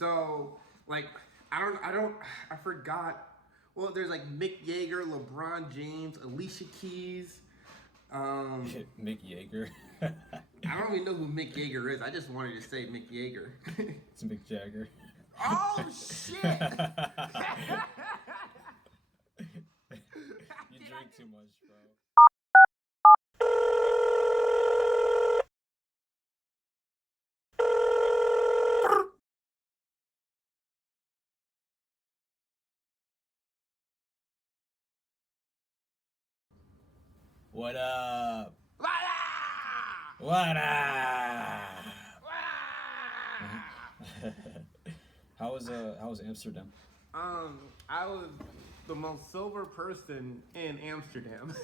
So, like, I forgot. Well, there's like Mick Jagger, LeBron James, Alicia Keys. Um, Mick Jagger. I don't even know who Mick Jagger is. I just wanted to say Mick Jagger. It's Mick Jagger. Oh shit! You drink too much, bro. What up? What up? How was Amsterdam? I was the most sober person in Amsterdam.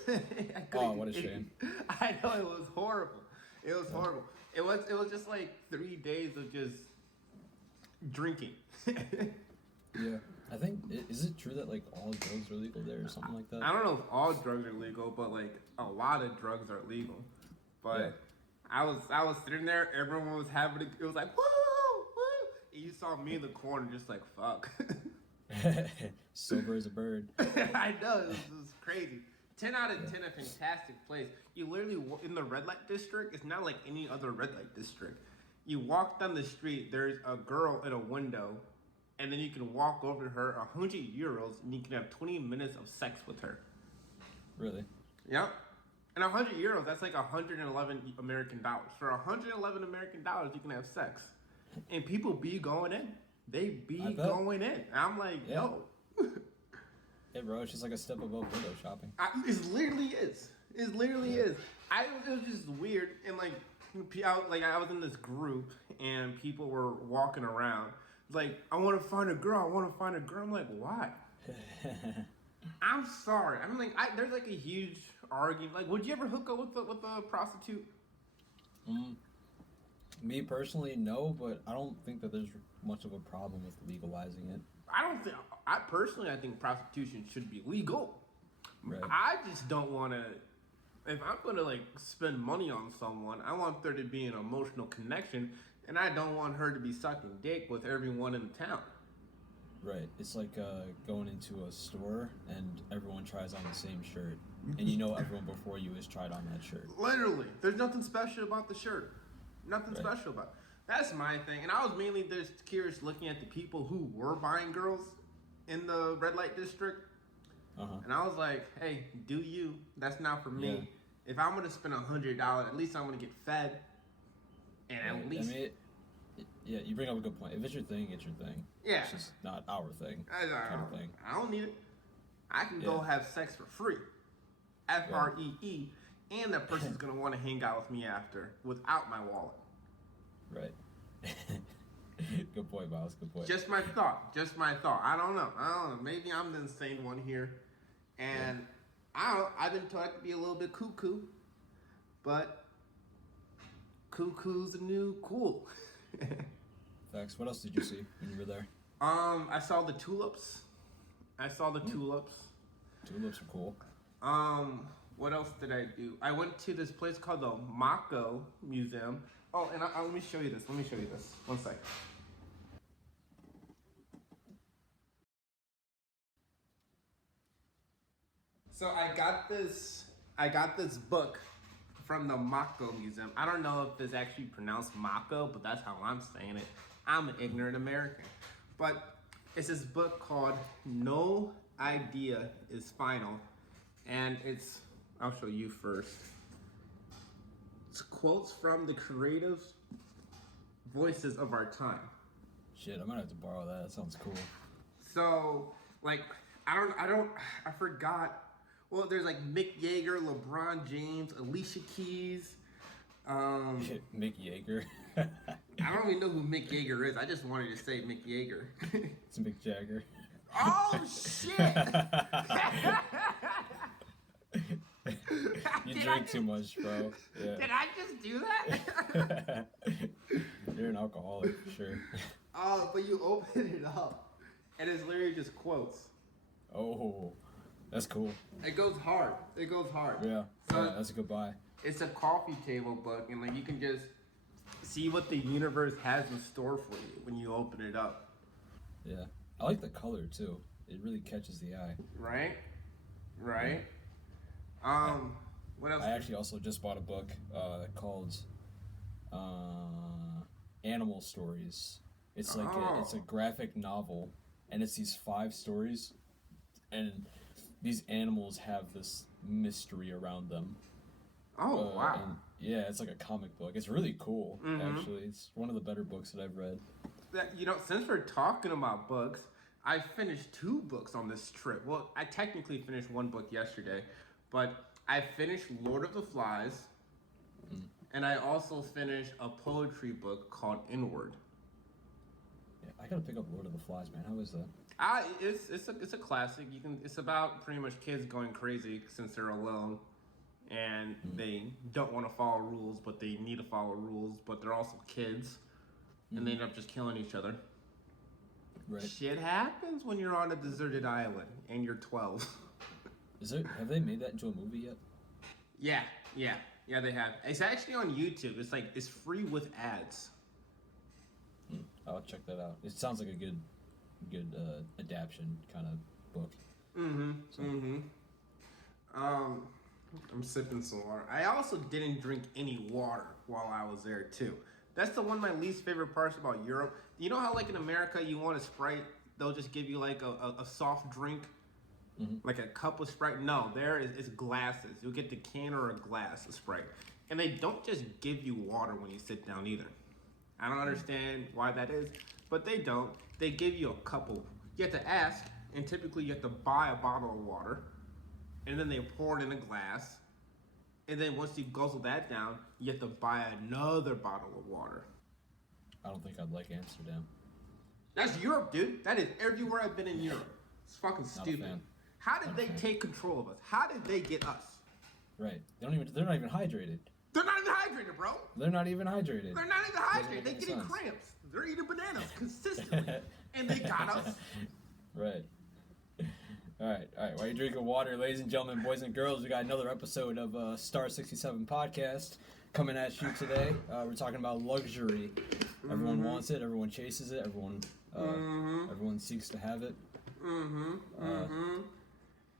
Oh, what a shame. I know it was horrible. It was horrible. It was just like 3 days of just drinking. Yeah, I think is it true that like all drugs are legal there or something like that? I don't know if all drugs are legal, but like a lot of drugs are legal. But Yeah. I was sitting there, everyone was having it was like woo woo, and you saw me in the corner just like fuck. Sober as a bird. I know it was crazy. 10 out of 10, a fantastic place. You literally in the red light district. It's not like any other red light district. You walk down the street. There's a girl in a window, and then you can walk over to her. 100 euros, and you can have 20 minutes of sex with her. Really? Yep. And 100 euros, that's like 111 American dollars. For 111 American dollars, you can have sex, and people be going in. They be going in. And I'm like, yo. Hey, bro, it's just like a step above window shopping. It literally is. It literally is. It was just weird, and like I was in this group, and people were walking around, like, I want to find a girl. I want to find a girl. I'm like, why? I'm sorry. I mean, like, there's like a huge argument. Like, would you ever hook up with a prostitute? Me personally, no, but I don't think that there's much of a problem with legalizing it. I think prostitution should be legal. Right. I just don't want to. If I'm gonna like spend money on someone, I want there to be an emotional connection, and I don't want her to be sucking dick with everyone in the town. Right. It's like going into a store and everyone tries on the same shirt, and you know everyone before you has tried on that shirt. Literally, there's nothing special about the shirt. Nothing Right. special about it. That's my thing. And I was mainly just curious looking at the people who were buying girls in the red light district. And I was like, hey, do you? That's not for me. Yeah. If I'm going to spend $100, at least I'm going to get fed. And at least... I mean, yeah, you bring up a good point. If it's your thing, it's your thing. Yeah. It's just not our thing. Kind of thing. I don't need it. I can go have sex for free. FREE. And that person's going to want to hang out with me after without my wallet. Right. Good point, Miles. Good point. Just my thought. I don't know. Maybe I'm the insane one here. And I've been taught to be a little bit cuckoo. But cuckoo's the new cool. Facts. What else did you see when you were there? I saw the tulips. Tulips. Tulips are cool. What else did I do? I went to this place called the Mako Museum. Oh, and let me show you this. 1 sec. So I got this book from the Mako Museum. I don't know if this actually pronounced Mako, but that's how I'm saying it. I'm an ignorant American. But it's this book called No Idea is Final. And I'll show you first. It's quotes from the creative voices of our time. Shit, I'm gonna have to borrow that. That sounds cool. So, like, I forgot. Well, there's like Mick Jagger, LeBron James, Alicia Keys. Mick Jagger. I don't even know who Mick Jagger is. I just wanted to say Mick Jagger. It's Mick Jagger. Oh shit! You drink too much, bro. Yeah. Did I just do that? You're an alcoholic for sure. Oh, but you open it up, and it's literally just quotes. Oh, that's cool. It goes hard. Yeah. So yeah, that's a good buy. it's a coffee table book, and like you can just see what the universe has in store for you when you open it up. Yeah, I like the color too. It really catches the eye. Right? Right? What else? I actually also just bought a book called Animal Stories. It's like it's a graphic novel, and it's these 5 stories, and these animals have this mystery around them. Oh, wow. And yeah, it's like a comic book. It's really cool, actually. It's one of the better books that I've read. Since we're talking about books, I finished 2 books on this trip. Well, I technically finished 1 book yesterday, but I finished Lord of the Flies, and I also finished a poetry book called Inward. Yeah, I gotta pick up Lord of the Flies, man. How is that? It's a classic. It's about pretty much kids going crazy since they're alone, and they don't want to follow rules, but they need to follow rules. But they're also kids, and they end up just killing each other. Right. Shit happens when you're on a deserted island and you're 12. Have they made that into a movie yet? Yeah, they have. It's actually on YouTube. It's free with ads. I'll check that out. It sounds like a good adaptation kind of book. I'm sipping some water. I also didn't drink any water while I was there too. That's one of my least favorite parts about Europe. You know how like in America you want a Sprite, they'll just give you like a soft drink, like a cup of Sprite. No, it's glasses. You'll get the can or a glass of Sprite, and they don't just give you water when you sit down either. I don't understand why that is, but they don't. They give you a couple. You have to ask, and typically you have to buy a bottle of water, and then they pour it in a glass, and then once you guzzle that down, you have to buy another bottle of water. I don't think I'd like Amsterdam. That's Europe, dude. That is everywhere I've been in Europe. It's fucking stupid. Not a fan. How did they take control of us? How did they get us? Right. They're not even hydrated. They're not even hydrated, bro. They're not even hydrated. They're not even hydrated. They're make getting sense. cramps. They're eating bananas consistently. And they got us. Right. All right. While you're drinking water, ladies and gentlemen, boys and girls, we got another episode of Star 67 Podcast coming at you today. We're talking about luxury. Everyone wants it. Everyone chases it. Everyone seeks to have it.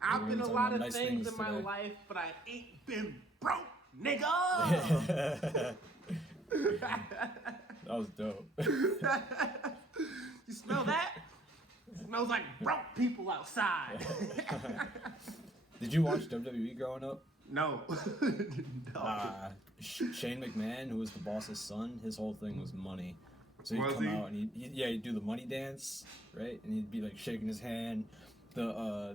I've been a lot of nice things in my today. life, but I ain't been broke, nigga. That was dope. You smell that? It smells like broke people outside. Did you watch WWE growing up? No. Shane McMahon, who was the boss's son, his whole thing was money. So he'd come out and he'd do the money dance, right? And he'd be like shaking his hand. The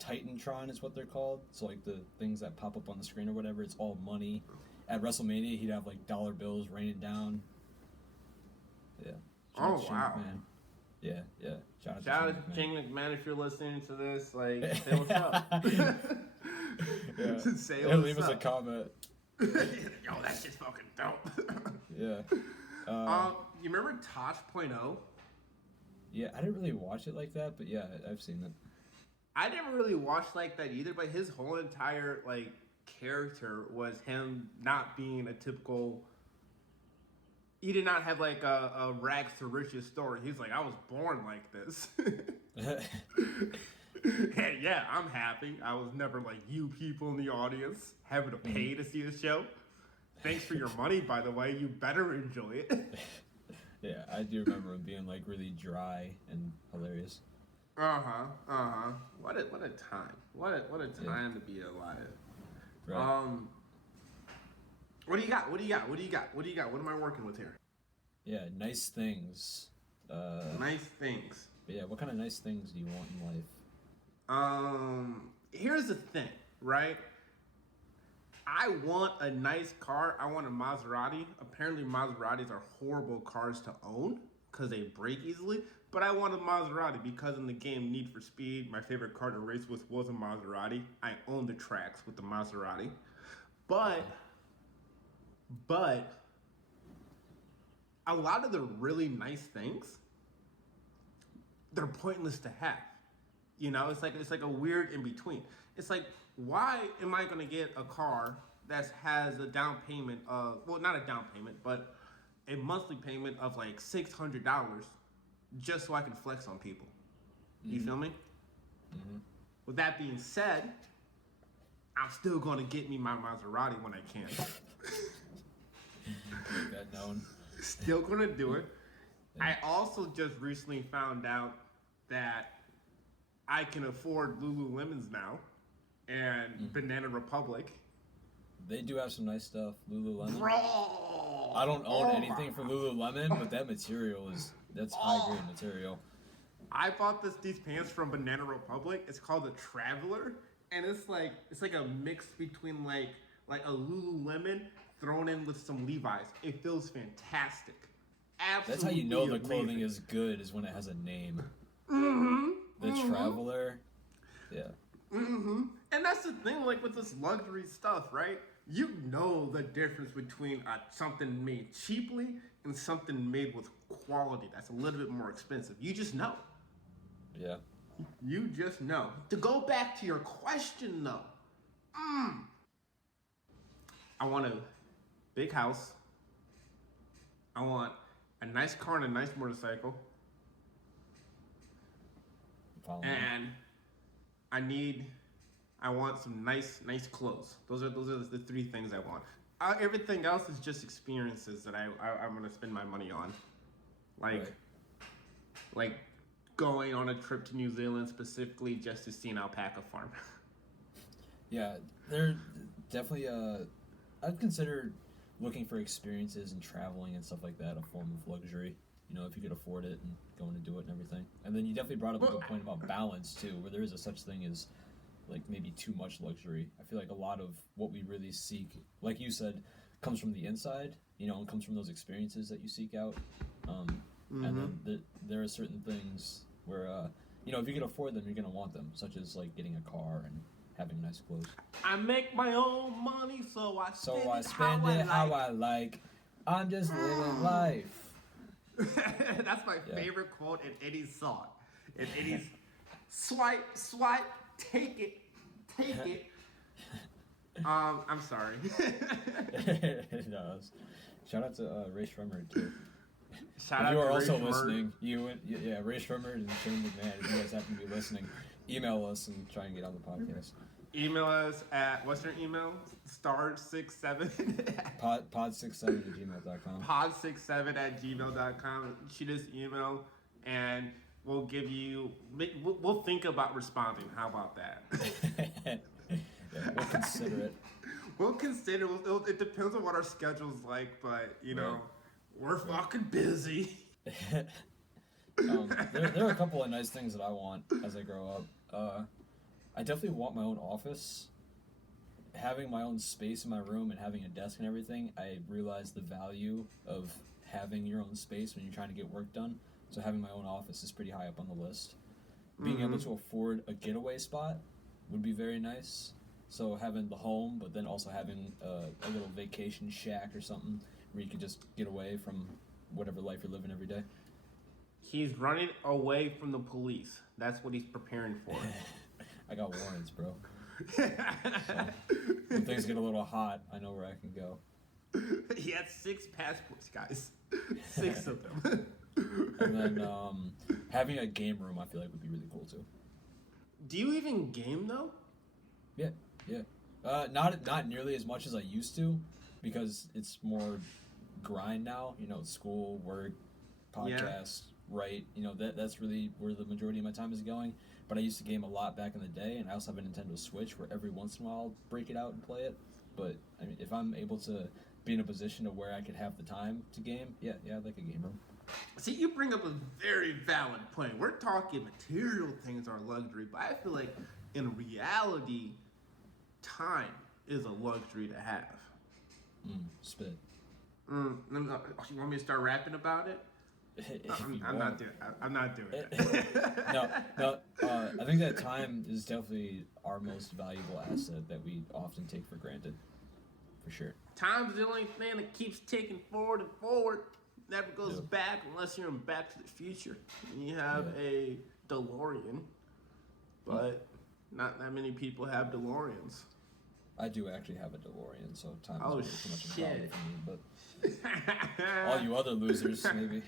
Titantron is what they're called. So like the things that pop up on the screen or whatever, it's all money. At WrestleMania, he'd have like dollar bills raining down. Yeah. Oh, wow. McMahon. Yeah. Shout out to Shane McMahon if you're listening to this. Like, say what's up. Yeah. Say what's leave us a up. comment. Yo, that shit's fucking dope. Yeah. You remember Tosh.0? Yeah, I didn't really watch it like that, but yeah, I've seen it. I never really watched like that either, but his whole entire like character was him not being a typical. He did not have like a rags to riches story. He's like, I was born like this. And yeah, I'm happy. I was never like you people in the audience having to pay to see the show. Thanks for your money, by the way. You better enjoy it. Yeah, I do remember him being like really dry and hilarious. What a time. What a time to be alive. Right. What do you got? What am I working with here? Yeah, nice things. Nice things. But yeah, what kind of nice things do you want in life? Here's the thing, right? I want a nice car. I want a Maserati. Apparently Maseratis are horrible cars to own because they break easily. But I want a Maserati because in the game Need for Speed, my favorite car to race with was a Maserati. I own the tracks with the Maserati. But a lot of the really nice things, they're pointless to have. You know, it's like a weird in between. It's like, why am I gonna get a car that has a down payment of, well, not a down payment, but a monthly payment of like $600 just so I can flex on people. You feel me? Mm-hmm. With that being said, I'm still going to get me my Maserati when I can. Make that known. Still going to do it. Yeah. I also just recently found out that I can afford Lululemons now and Banana Republic. They do have some nice stuff, Lululemon. Bro! I don't own anything for Lululemon, but that material that's high grade material. I bought these pants from Banana Republic. It's called the Traveler, and it's like a mix between like a Lululemon thrown in with some Levi's. It feels fantastic. Absolutely. That's how you know the clothing amazing. is good, is when it has a name. Mm-hmm. The Traveler. Yeah. Mm-hmm. And that's the thing, like with this luxury stuff, right? You know the difference between something made cheaply and something made with quality that's a little bit more expensive. You just know. Yeah. You just know. To go back to your question, though, I want a big house. I want a nice car and a nice motorcycle. And I want some nice clothes. Those are the three things I want. Everything else is just experiences that I'm gonna spend my money on, like going on a trip to New Zealand specifically just to see an alpaca farm. Yeah, they're definitely. I'd consider looking for experiences and traveling and stuff like that a form of luxury. You know, if you could afford it and going to do it and everything. And then you definitely brought up a good point about balance too, where there is a such thing as like maybe too much luxury. I feel like a lot of what we really seek, like you said, comes from the inside, you know, and comes from those experiences that you seek out. And then there are certain things where, you know, if you can afford them, you're going to want them, such as like getting a car and having nice clothes. I make my own money, so I spend it how I like. I'm just living life. That's my favorite quote in any song. In any swipe, take it. I'm sorry. No, shout out to Ray Shremmerd too. Shout if out you are to also Ray listening, Ray Shremmerd and Shane McMahon, if you guys happen to be listening, email us and try and get on the podcast. Email us at, what's your email? Star67 pod67@gmail.com. pod67@gmail.com. Shoot us email and we'll give you, we'll think about responding. How about that? Yeah, we'll consider it. We'll consider it. It depends on what our schedule's like, but you know, we're fucking busy. There are a couple of nice things that I want as I grow up. I definitely want my own office. Having my own space in my room and having a desk and everything, I realize the value of having your own space when you're trying to get work done. So having my own office is pretty high up on the list. Being able to afford a getaway spot would be very nice. So having the home, but then also having a little vacation shack or something where you could just get away from whatever life you're living every day. He's running away from the police. That's what he's preparing for. I got warrants, bro. So, when things get a little hot, I know where I can go. He had 6 passports, guys. 6 of them. And then having a game room, I feel like would be really cool too. Do you even game though? Yeah. Not nearly as much as I used to, because it's more grind now. You know, school, work, podcast, write. You know, that's really where the majority of my time is going. But I used to game a lot back in the day, and I also have a Nintendo Switch where every once in a while I'll break it out and play it. But I mean, if I'm able to be in a position to where I could have the time to game, I'd like a game room. See, you bring up a very valid point. We're talking material things are luxury, but I feel like in reality, time is a luxury to have. Spit. You want me to start rapping about it? I'm not doing it. No. I think that time is definitely our most valuable asset that we often take for granted. For sure. Time's the only thing that keeps ticking forward and forward. Never goes back unless you're in Back to the Future. And you have a DeLorean, but not that many people have DeLoreans. I do actually have a DeLorean, so time Oh, is really too much of a problem shit. for me. But all you other losers, maybe.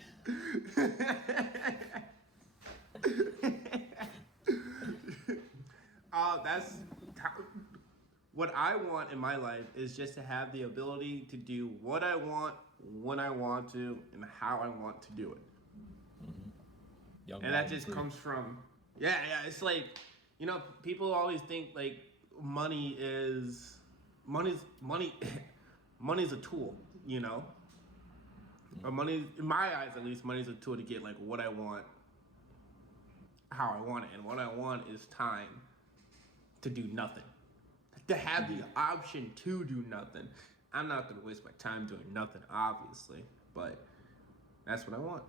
That's what I want in my life is just to have the ability to do what I want, when I want to, and how I want to do it. Young And that Wild just Free. comes from, yeah. It's like, people always think like money is money's money's a tool, Or money, in my eyes at least, money's a tool to get like what I want, how I want it, and what I want is time to do nothing, to have the option to do nothing. I'm not gonna waste my time doing nothing, obviously, but that's what I want.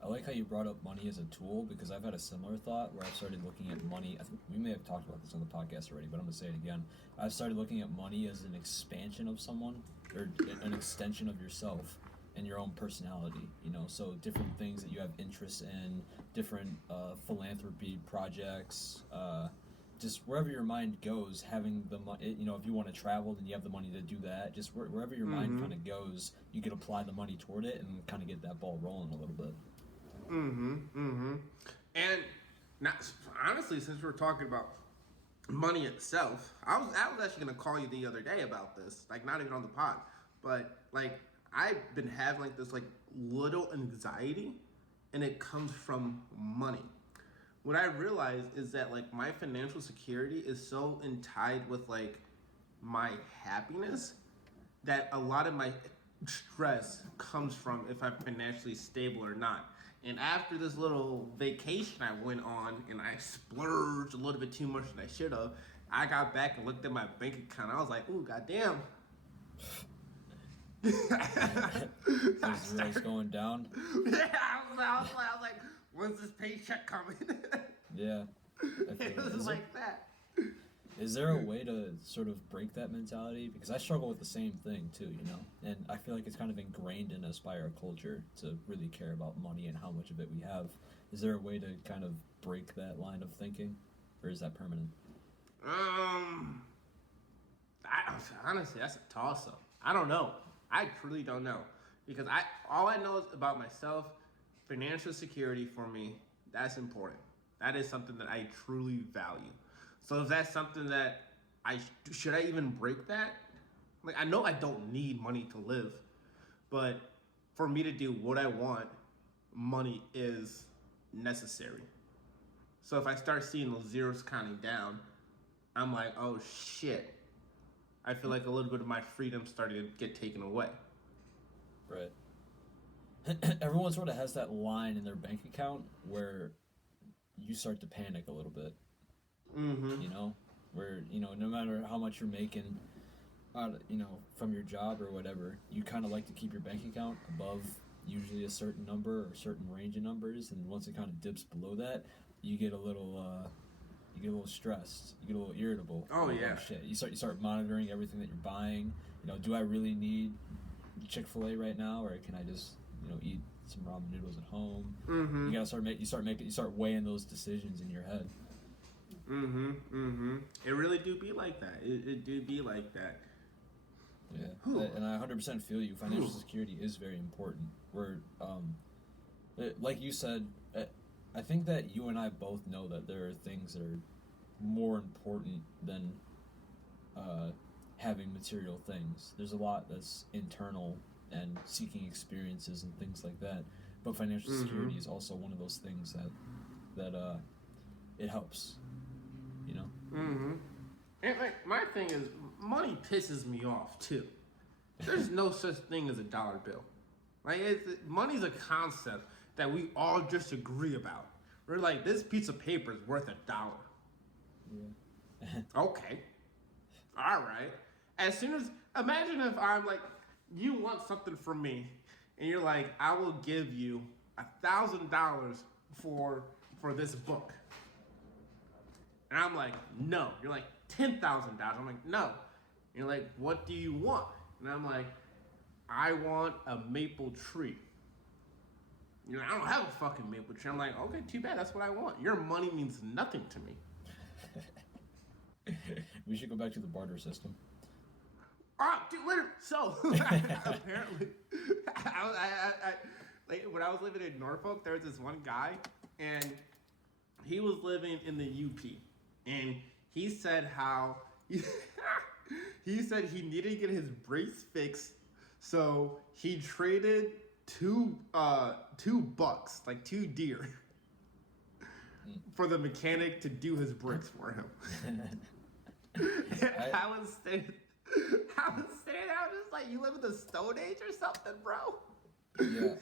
I like how you brought up money as a tool because I've had a similar thought where I've started looking at money. I think we may have talked about this on the podcast already, but I'm going to say it again. I've started looking at money as an expansion of someone or an extension of yourself and your own personality, so different things that you have interest in, different philanthropy projects, just wherever your mind goes, having the money, if you want to travel, then you have the money to do that. Just wherever your mind kind of goes, you can apply the money toward it and kind of get that ball rolling a little bit. And honestly, since we're talking about money itself, I was actually gonna call you the other day about this, like not even on the pod, but like I've been having like this like little anxiety, and it comes from money. What I realized is that like my financial security is so tied with like my happiness that a lot of my stress comes from if I'm financially stable or not. And after this little vacation I went on and I splurged a little bit too much than I should have, I got back and looked at my bank account. I was like, ooh, goddamn. Is the race going down? Yeah, I was like, when's this paycheck coming? Yeah. It was like that. Is there a way to sort of break that mentality? Because I struggle with the same thing too, and I feel like it's kind of ingrained in us by our culture to really care about money and how much of it we have. Is there a way to kind of break that line of thinking, or is that permanent? Honestly, that's a toss-up. I don't know. I truly don't know, because all I know is about myself. Financial security for me, that's important. That is something that I truly value. So is that something that should I even break that? Like, I know I don't need money to live, but for me to do what I want, money is necessary. So if I start seeing those zeros counting down, I'm like, oh shit. I feel like a little bit of my freedom started to get taken away. Right. Everyone sort of has that line in their bank account where you start to panic a little bit. Where, no matter how much you're making, from your job or whatever, you kind of like to keep your bank account above usually a certain number or a certain range of numbers, and once it kind of dips below that, you get a little stressed, you get a little irritable. Oh yeah. Shit. You start monitoring everything that you're buying. Do I really need Chick-fil-A right now, or can I just eat some ramen noodles at home? You gotta start weighing those decisions in your head. It really do be like that. It do be like that. Yeah, and I 100% feel you. Financial security is very important. Like you said, I think that you and I both know that there are things that are more important than having material things. There's a lot that's internal and seeking experiences and things like that. But financial security is also one of those things that it helps. And like my thing is, money pisses me off too. There's no such thing as a dollar bill. Like money's a concept that we all just agree about. We're like, this piece of paper is worth $1. Yeah. Okay. All right. As soon as imagine if I'm like, you want something from me, and you're like, I will give you $1,000 for this book. And I'm like, no. You're like, $10,000. I'm like, no. And you're like, what do you want? And I'm like, I want a maple tree. You're like, I don't have a fucking maple tree. I'm like, okay, too bad. That's what I want. Your money means nothing to me. We should go back to the barter system. Oh, dude, literally. So apparently, like when I was living in Norfolk, there was this one guy, and he was living in the UP, and he said how he said he needed to get his brakes fixed, so he traded two bucks, like two deer, for the mechanic to do his brakes for him. I was saying, I was just like, you live in the Stone Age or something, bro. Yeah,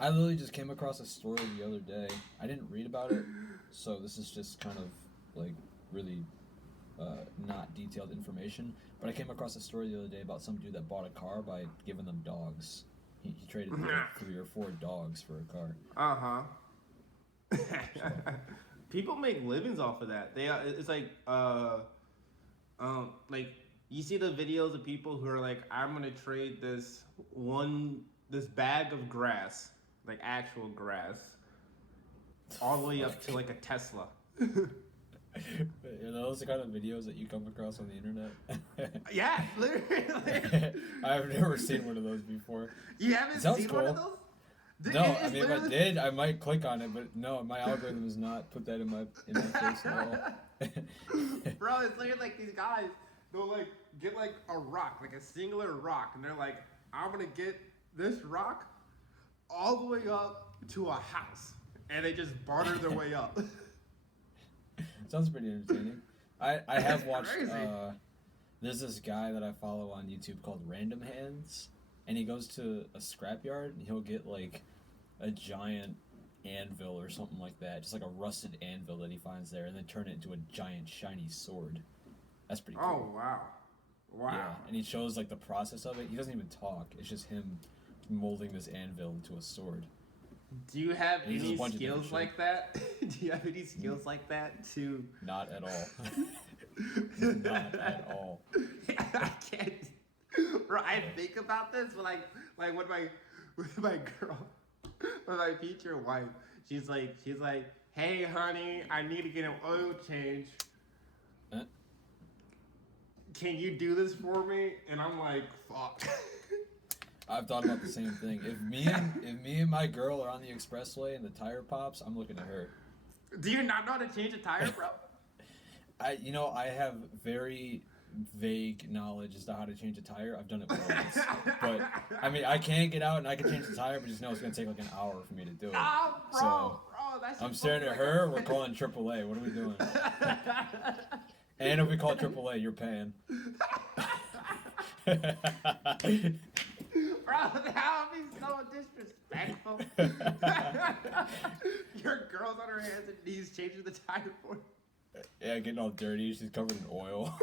I literally just came across a story the other day. I didn't read about it, so this is just kind of like really not detailed information. But I came across a story the other day about some dude that bought a car by giving them dogs. He traded like 3 or 4 dogs for a car. People make livings off of that. It's like like you see the videos of people who are like, I'm gonna trade this bag of grass, like actual grass, all the way up to like a Tesla. Are those the kind of videos that you come across on the internet? Yeah, literally. I've never seen one of those before. You haven't seen one of those? No, I mean, if I did, I might click on it, but no, my algorithm does not put that in my face at all. Bro, it's literally like these guys, they'll like get like a rock, like a singular rock, and they're like, I'm gonna get this rock all the way up to a house, and they just barter their way up. Sounds pretty entertaining. I have watched, there's this guy that I follow on YouTube called Random Hands, and he goes to a scrapyard, and he'll get like a giant anvil or something like that, just like a rusted anvil that he finds there, and then turn it into a giant shiny sword. That's pretty cool. Oh, wow. Yeah, and he shows like the process of it. He doesn't even talk. It's just him molding this anvil into a sword. Do you have any skills like that? Do you have any skills like that to... Not at all. Not at all. I can't... Bro, I think about this, but like with my girl, with my future wife, she's like, hey honey, I need to get an oil change. Can you do this for me? And I'm like, fuck. I've thought about the same thing. If me and my girl are on the expressway and the tire pops, I'm looking at her. Do you not know how to change a tire, bro? I have very vague knowledge as to how to change a tire. I've done it once, but I mean, I can get out and I can change the tire, but just know it's gonna take like an hour for me to do it. Oh, bro, so that's I'm staring at her. We're calling AAA. What are we doing? And if we call AAA, you're paying. Bro, that would be so disrespectful. Your girl's on her hands and knees changing the tire for you. Yeah, getting all dirty. She's covered in oil.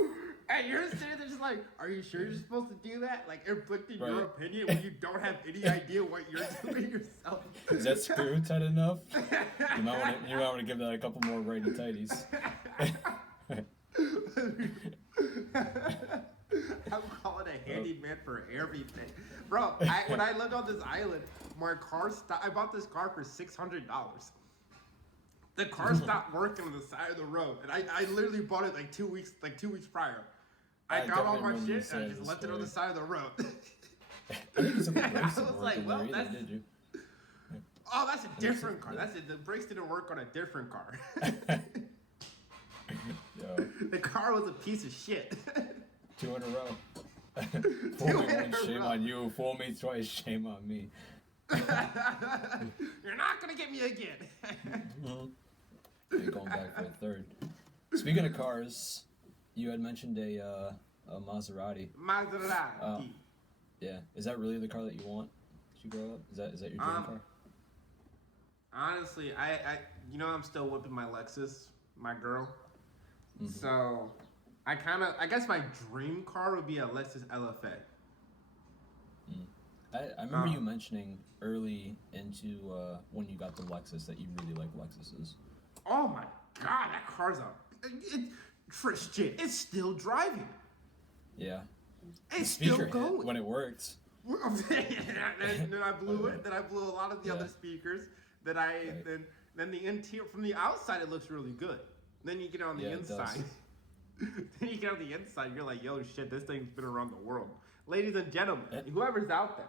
And you're sitting there just like, are you sure you're supposed to do that? Like, inflicting your opinion when you don't have any idea what you're doing yourself. Is that screw tight enough? You might want to give that a couple more righty tighties. I'm calling a handyman for everything. Bro, when I lived on this island, my car I bought this car for $600. The car stopped working on the side of the road, and I literally bought it like 2 weeks prior. I got all my shit and I just left it on the side of the road. I think it's a brakes didn't work like, well, either, that's... did you? Oh, that's a different car. That's it. The brakes didn't work on a different car. Yo. The car was a piece of shit. 2 in a row. Fool me once, shame on you. Fool me twice, shame on me. You're not gonna get me again. Ain't going back for a third. Speaking of cars, you had mentioned a Maserati. Maserati. Yeah. Is that really the car that you want as you grow up? Is that your dream car? Honestly, I I'm still whipping my Lexus, my girl. Mm-hmm. So I guess my dream car would be a Lexus LFA. I remember you mentioning early into when you got the Lexus that you really like Lexuses. Oh my god, that car's Christian, it's still driving. Yeah. It's still going. When it works. then I blew it. Then I blew a lot of the other speakers. Then the interior, from the outside, it looks really good. Then you get on the inside. Then you get on the inside, you're like, yo, shit, this thing's been around the world. Ladies and gentlemen, whoever's out there,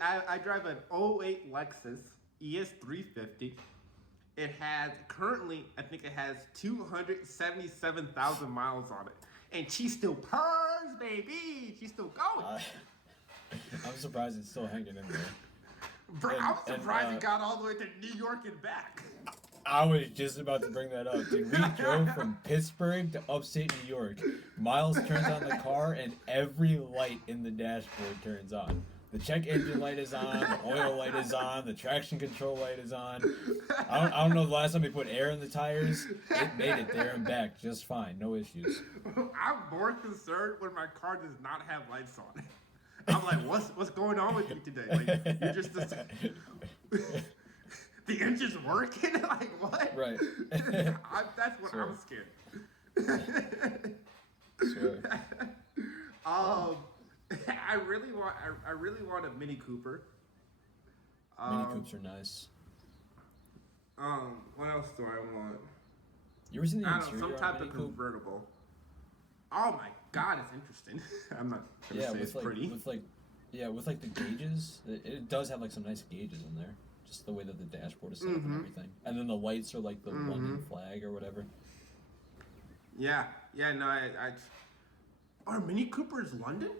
I drive an '08 Lexus ES350. It has, currently, I think it has 277,000 miles on it. And she still purrs, baby. She's still going. I'm surprised it's still hanging in there. Bro, I'm surprised it got all the way to New York and back. I was just about to bring that up, dude. We drove from Pittsburgh to upstate New York. Miles turns on the car, and every light in the dashboard turns on. The check engine light is on, the oil light is on, the traction control light is on. I don't know the last time we put air in the tires. It made it there and back just fine, no issues. I'm more concerned when my car does not have lights on. I'm like, what's going on with you today? Like, you're just the engine's working. Like what? Right. That's what Sure. I'm scared. Sure. I really want a Mini Cooper. Mini Coupes are nice. What else do I want? You ever seen the I don't know, interior some on a type Mini of Coupe? convertible. Oh my god, it's interesting. I'm not gonna say it's pretty. with the gauges, it does have like some nice gauges in there. Just the way that the dashboard is set up and everything. And then the lights are like the London flag or whatever. Yeah, no, are Mini Coopers London?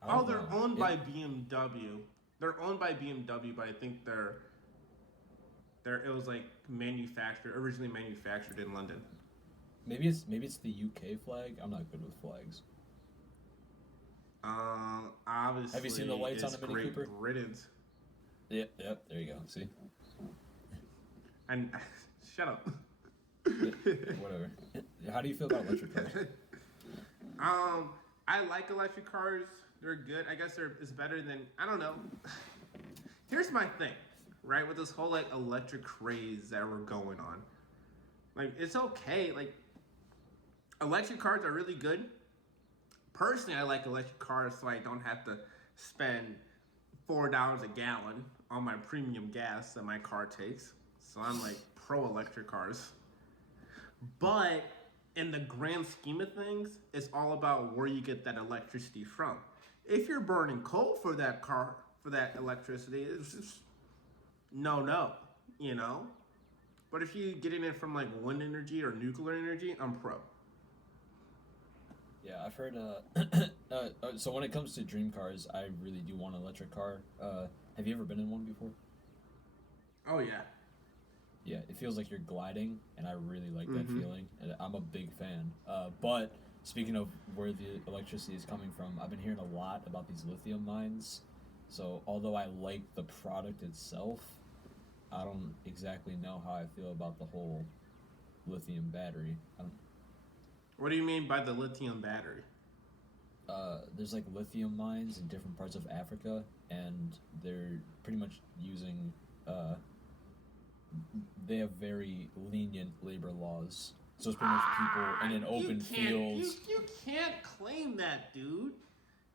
I don't They're know. owned by BMW. They're owned by BMW, but I think it was like originally manufactured in London. Maybe it's the UK flag. I'm not good with flags. Obviously. Have you seen the lights on it's a Mini Great Cooper? Britain's. Yep, there you go. See? And shut up. Whatever. How do you feel about electric cars? I like electric cars. They're good. I guess it's better than, I don't know. Here's my thing, right? With this whole like electric craze that we're going on. Like, it's okay. Like, electric cars are really good. Personally, I like electric cars so I don't have to spend $4 a gallon on my premium gas that my car takes. So I'm like pro electric cars. But in the grand scheme of things, it's all about where you get that electricity from. If you're burning coal for that electricity, it's just no, you know? But if you're getting it from like wind energy or nuclear energy, I'm pro. Yeah, I've heard. So when it comes to dream cars, I really do want an electric car. Have you ever been in one before? Oh yeah. Yeah, it feels like you're gliding, and I really like that feeling, and I'm a big fan. But speaking of where the electricity is coming from, I've been hearing a lot about these lithium mines. So although I like the product itself, I don't exactly know how I feel about the whole lithium battery. What do you mean by the lithium battery? There's like lithium mines in different parts of Africa, and they're pretty much using. They have very lenient labor laws, so it's pretty much people in an open field. You can't claim that, dude.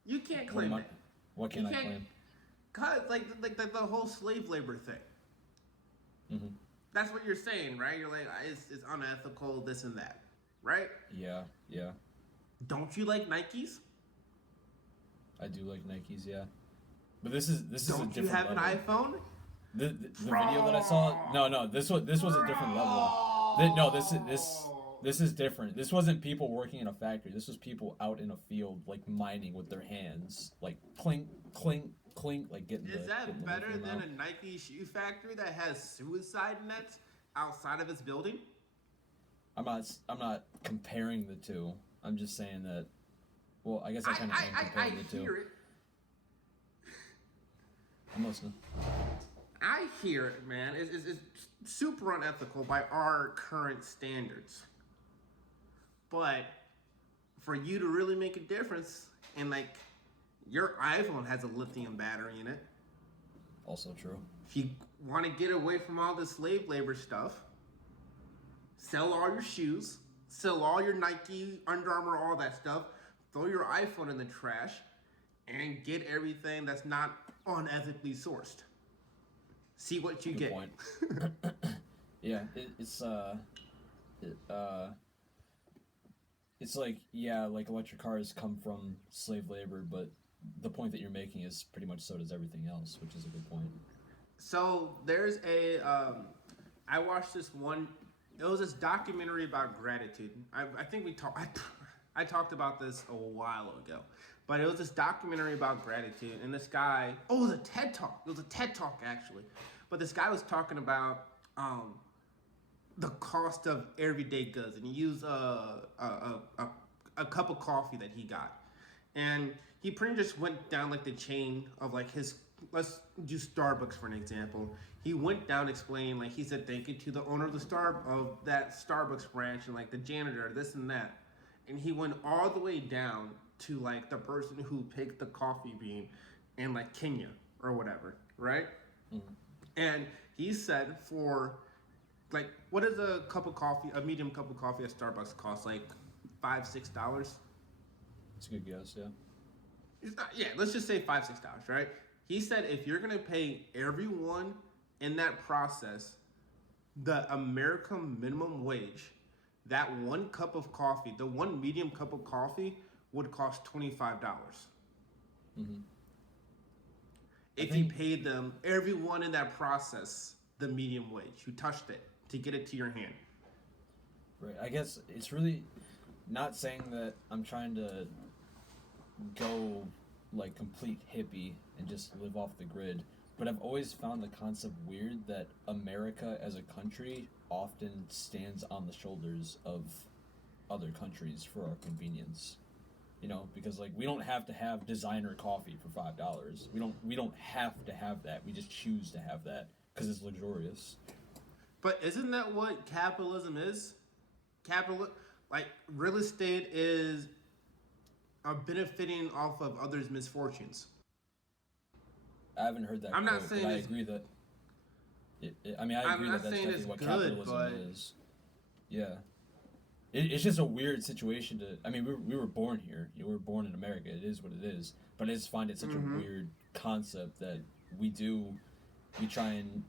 You can't claim that. What can I claim? Cause like the whole slave labor thing. Mm-hmm. That's what you're saying, right? You're like it's unethical, this and that, right? Yeah. Don't you like Nikes? I do like Nikes, yeah. But this is a different Don't you have level. an iPhone? The video that I saw, no, this was a different level. This is different. This wasn't people working in a factory. This was people out in a field, like mining with their hands, like clink, clink, clink, like getting. Is that better lithium than out. a Nike shoe factory that has suicide nets outside of its building? I'm not comparing the two. I'm just saying that. Well, I guess I kind of am comparing the two. Hear it. I'm listening. I hear it, man. It's super unethical by our current standards. But for you to really make a difference, and like your iPhone has a lithium battery in it. Also true. If you want to get away from all this slave labor stuff, sell all your shoes, sell all your Nike, Under Armour, all that stuff, throw your iPhone in the trash, and get everything that's not unethically sourced. See what you get. Point. it's like, yeah, like electric cars come from slave labor, but the point that you're making is pretty much so does everything else, which is a good point. So there's I watched this one. It was this documentary about gratitude. I think we talked. I talked about this a while ago, but it was this documentary about gratitude, and this guy. Oh, it was a TED talk. It was a TED talk actually, but this guy was talking about the cost of everyday goods, and he used a cup of coffee that he got, and he pretty much just went down like the chain of like his. Let's do Starbucks for an example. He went down explaining like he said thank you to the owner of that Starbucks branch and like the janitor, this and that, and he went all the way down to like the person who picked the coffee bean in like Kenya or whatever, right? Mm-hmm. And he said for like what is a cup of coffee, a medium cup of coffee at Starbucks cost like $5-6? That's a good guess, yeah. It's not, yeah, let's just say $5-6, right? He said if you're gonna pay everyone in that process the American minimum wage, that one cup of coffee, the one medium cup of coffee, would cost $25. Mm-hmm. If you paid them, everyone in that process, the medium wage, who touched it to get it to your hand. Right. I guess it's really not saying that I'm trying to go like complete hippie and just live off the grid, but I've always found the concept weird that America as a country often stands on the shoulders of other countries for our convenience. You know, because like we don't have to have designer coffee for $5. We don't have to have that. We just choose to have that because it's luxurious. But isn't that what capitalism is? Like real estate is benefiting off of others' misfortunes. I haven't heard that. I'm not saying I agree that. I agree that that's definitely what capitalism is. Yeah, it's just a weird situation to. I mean, we were born here. You know, we were born in America. It is what it is. But I just find it such a weird concept that we try and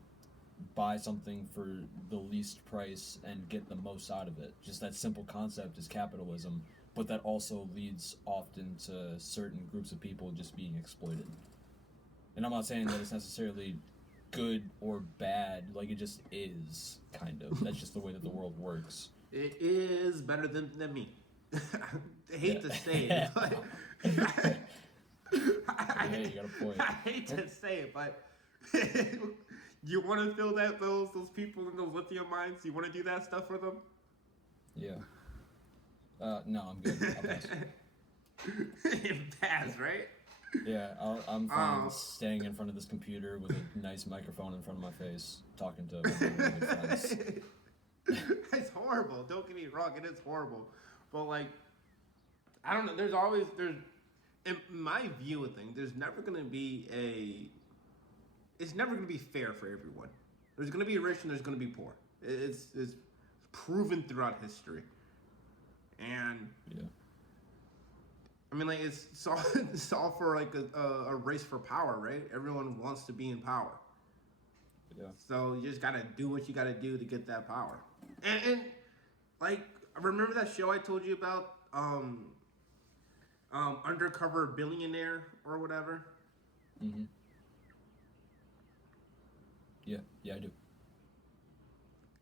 buy something for the least price and get the most out of it. Just that simple concept is capitalism, but that also leads often to certain groups of people just being exploited. And I'm not saying that it's necessarily good or bad, like it just is, kind of. That's just the way that the world works. It is better than me. I hate to say it, but you got a point. I hate to say it, but you want to feel that those people in those lithium mines? You want to do that stuff for them? Yeah. No, I'm good. I'll pass. You pass, right? Yeah, I'm fine staying in front of this computer with a nice microphone in front of my face, talking to my good friends. It's horrible. Don't get me wrong. It is horrible. But, like, I don't know. In my view of things, there's never going to be it's never going to be fair for everyone. There's going to be rich and there's going to be poor. It's proven throughout history. And yeah. I mean, like it's all for like a race for power, right? Everyone wants to be in power. Yeah. So you just gotta do what you gotta do to get that power. And like, remember that show I told you about, Undercover Billionaire or whatever? Mm-hmm. Yeah, I do.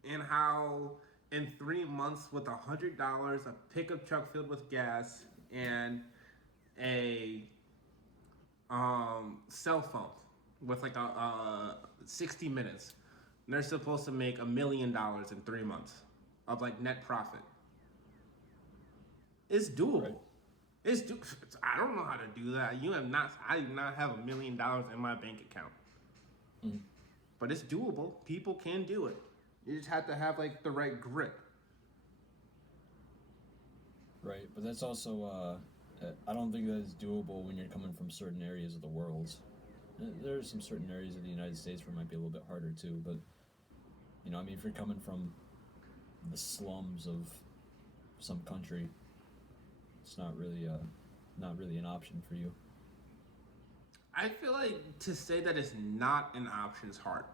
And how in 3 months with $100, a pickup truck filled with gas, and a cell phone with like a 60 minutes, and they're supposed to make $1 million in 3 months of like net profit. It's doable. Right. I don't know how to do that. I do not have $1 million in my bank account. Mm-hmm. But it's doable. People can do it. You just have to have like the right grit. Right, but that's also, I don't think that is doable when you're coming from certain areas of the world. There are some certain areas of the United States where it might be a little bit harder too, but, you know, I mean, if you're coming from the slums of some country, it's not really an option for you. I feel like to say that it's not an option is hard.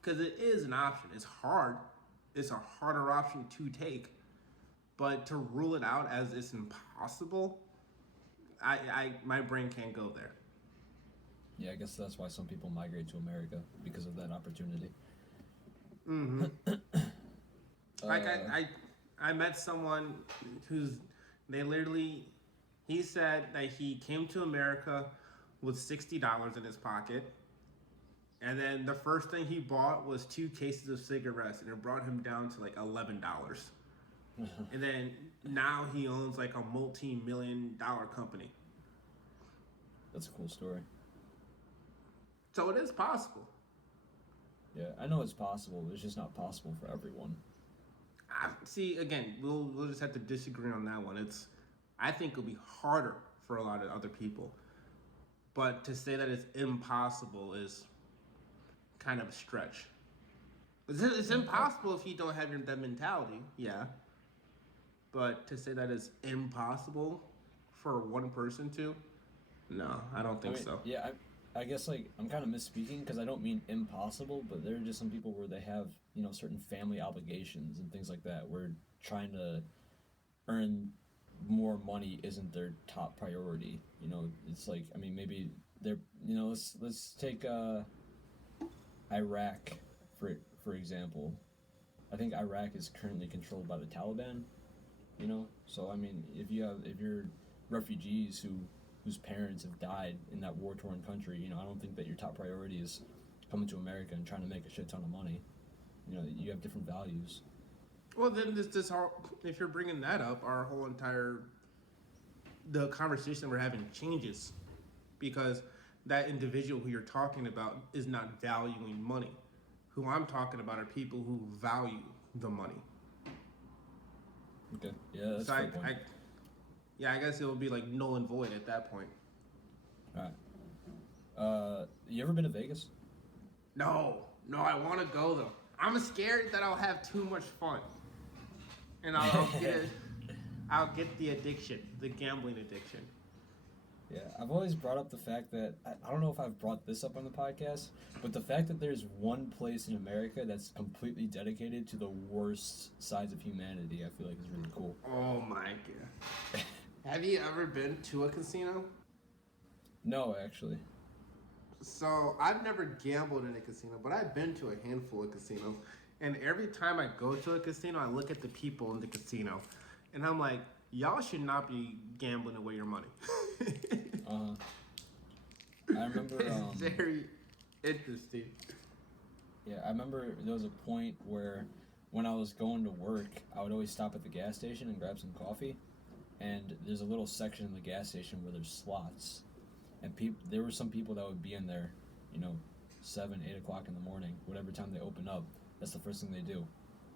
Because it is an option. It's hard. It's a harder option to take. But to rule it out as it's impossible, my brain can't go there. Yeah, I guess that's why some people migrate to America, because of that opportunity. Mm-hmm. Like I met someone he said that he came to America with $60 in his pocket, and then the first thing he bought was 2 cases of cigarettes, and it brought him down to like $11. And then now he owns like a multi-million-dollar company. That's a cool story. So it is possible. Yeah, I know it's possible. It's just not possible for everyone. See, again, we'll just have to disagree on that one. I think it'll be harder for a lot of other people, but to say that it's impossible is kind of a stretch. It's impossible if you don't have that mentality, yeah. But to say that it's impossible for one person to, no, I don't think so. Yeah, I guess like I'm kind of misspeaking because I don't mean impossible, but there are just some people where they have certain family obligations and things like that, where trying to earn more money isn't their top priority. It's like, I mean, maybe they're let's take Iraq for example. I think Iraq is currently controlled by the Taliban. So I mean, if you're refugees whose parents have died in that war-torn country, I don't think that your top priority is coming to America and trying to make a shit ton of money. You have different values. Well, then if you're bringing that up, the conversation we're having changes, because that individual who you're talking about is not valuing money. Who I'm talking about are people who value the money. Okay. Yeah, that's so a fair point. I guess it would be like null and void at that point. All right. You ever been to Vegas? No, I want to go though. I'm scared that I'll have too much fun, and I'll get the addiction, the gambling addiction. Yeah, I've always brought up the fact that, I don't know if I've brought this up on the podcast, but the fact that there's one place in America that's completely dedicated to the worst sides of humanity, I feel like is really cool. Oh my god. Have you ever been to a casino? No, actually. So, I've never gambled in a casino, but I've been to a handful of casinos, and every time I go to a casino, I look at the people in the casino, and I'm like, y'all should not be gambling away your money. I remember... It's very interesting. Yeah, I remember there was a point where when I was going to work, I would always stop at the gas station and grab some coffee, and there's a little section in the gas station where there's slots, and there were some people that would be in there, 7, 8 o'clock in the morning, whatever time they open up, that's the first thing they do,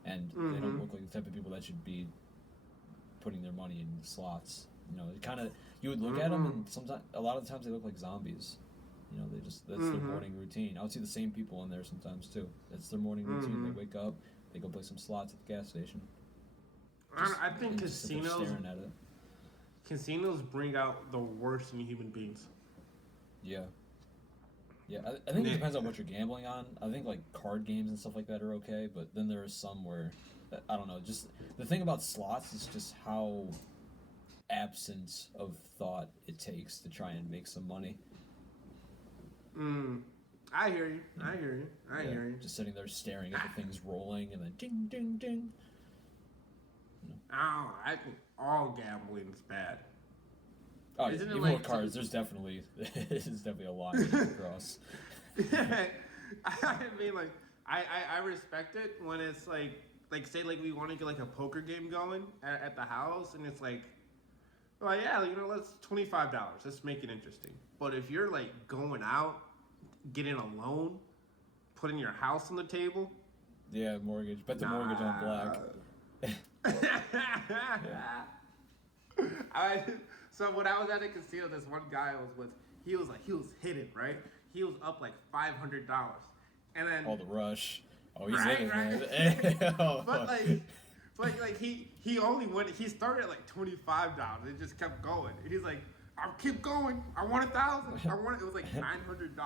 and they don't look like the type of people that should be putting their money in the slots. It kind of, you would look at them, and a lot of the times they look like zombies. That's their morning routine. I would see the same people in there sometimes too. That's their morning routine. They wake up, they go play some slots at the gas station. I think casinos staring at it. Casinos bring out the worst in human beings. Yeah. I think it depends on what you're gambling on. I think like card games and stuff like that are okay, but then there are some where, I don't know. Just the thing about slots is just how absence of thought it takes to try and make some money. I hear you. I hear you. Just sitting there staring at the things rolling and then ding, ding, ding. Oh, I think all gambling is bad. Oh, yeah. Even with cards, there's definitely a line to cross. I mean, like, I respect it when it's like say like we want to get like a poker game going at the house, and it's like, well, yeah, let's $25. Let's make it interesting. But if you're like going out, getting a loan, putting your house on the table. Yeah, mortgage. Bet the mortgage on black. So when I was at a casino, this one guy I was with, he was hitting, right? He was up like $500, and then all the rush. Oh, he's right, hitting, right. Man. Oh, but like he only went. He started at like $25. It just kept going, and he's like, "I'll keep going. I want 1,000. I want." It was like $900.